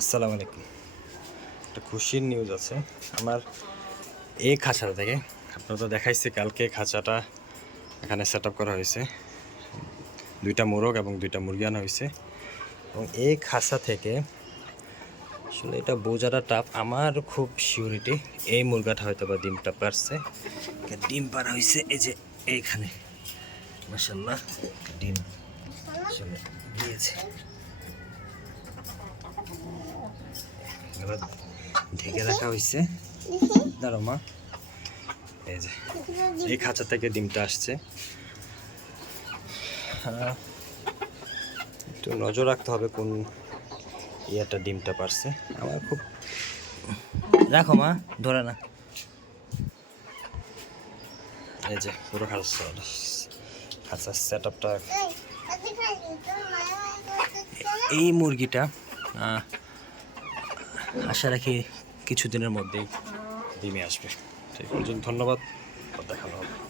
আসসালামু আলাইকুম। একটা খুশির নিউজ আছে। আমার এই খাঁচাটা থেকে আপনারা তো দেখাইছে, কালকে খাঁচাটা এখানে সেট করা হয়েছে। দুইটা মোরগ এবং দুইটা মুরগি আনা হয়েছে। এবং এই খাঁচা থেকে আসলে এটা বোঝাটা টাফ আমার খুব সিউরিটি এই মুরগাটা হয়তো বা ডিমটা পারছে। ডিম পারা হয়েছে, এই যে এইখানে। মাসাল্লাহ ডিম আসলে দিয়েছে এবার ঢেকে রাখা হয়েছে দাঁড়ো মা। এই যে এই খাঁচা থেকে ডিমটা আসছে। একটু নজর রাখতে হবে কোন ইয়েটা ডিমটা পারছে। আমার খুব রাখো মা ধরে না। এই যে পুরো খাঁচা খাঁচার সেট আপটা এই মুরগিটা আশা রাখি কিছুদিনের মধ্যেই ডিমে আসবে। সেই পর্যন্ত ধন্যবাদ। দেখানো হবে।